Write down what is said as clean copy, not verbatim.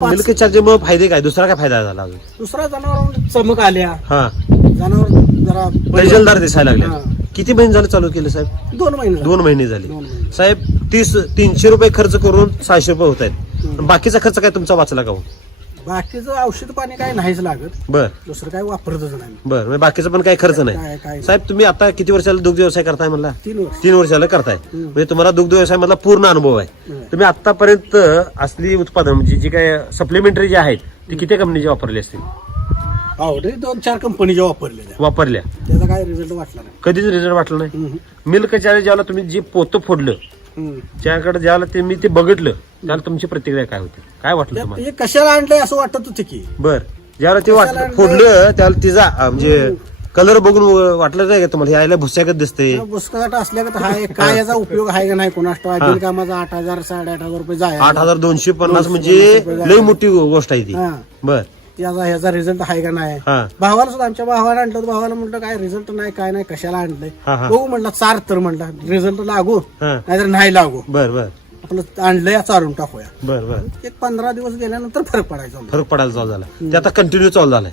Milk चार्जरमुळे फायदे काय, दुसरा काय फायदा झाला अजून? दुसरा जनावर चमक आल्या, हा, जनावर जरा दर्जेदार दिसायला लागले. हा. किती महिने झाले चालू केले साहेब? 2 महिने झाले. 2 महिने झाले. 2 महिने. साहेब 300 रुपये खर्च करून 600 रुपये होत आहेत. बाकीचा खर्च काय तुमचा वाचला का हो? बाकीचं औषध पाणी काय नाहीच लागत, बर दुसरं काय वापरतच नाही. बर, म्हणजे बाकीचा पण काही खर्च नाही. काय साहेब तुम्ही आता किती वर्षाला दुग्ध व्यवसाय करताय म्हणला? 3 वर्ष 3 वर्षाला करताय. म्हणजे तुम्हाला दुग्ध व्यवसाय मधला पूर्ण अनुभव आहे. हम्म. तुम्ही आतापर्यंत असली उत्पादन म्हणजे जी काय सप्लिमेंटरी जे आहेत ती किती कंपनीचे वापरले असतील? ऑलरेडी 2-4 कंपनीच्या वापरलेल्या, वापरल्या. त्याचा काय रिझल्ट वाटला नाही. कधीच रिझल्ट वाटला नाही. हम्म. मिल्क चार्जर ज्यावेळेला तुम्ही जे पोतं फोडलं हम्म. त्याकडे ज्यावेळेला ते मी ते बघितलं त्याला तुमची प्रतिक्रिया काय होती, काय वाटलं तुम्हाला? ते कशाला आणलंय असं वाटत होतं की बर, ज्यावेळेला ते कशाला आणलं? फोडलं त्यावेळेला तिचा म्हणजे कलर बघून वाटलं नाही का तुम्हाला, यायला भुस्यागत दिसतंय? बुसकाट असल्या का हाय, काय याचा उपयोग आहे का नाही कोणास ठाऊक. बिनकामाचा 8,000 8,500 रुपये जाय. 8,250 म्हणजे लई मोठी गोष्ट आहे ती. हा. बर, याचा रिझल्ट आहे का नाही. हा भावाला सुद्धा, आमच्या भावाला आणलं, भावाला म्हटलं काय रिझल्ट नाही, काय नाही, कशाला आणलंय. हा, हा. बघू म्हटलं, चार तर म्हटलं रिझल्ट लागू हा. नाहीतर नाही लागू, बर बर आपलं आणलंय चारून टाकूया. बर बर, एक 15 दिवस गेल्यानंतर फरक पडायचा. फरक पडायला चालू झाला. ते आता कंटिन्यू चालू झालाय.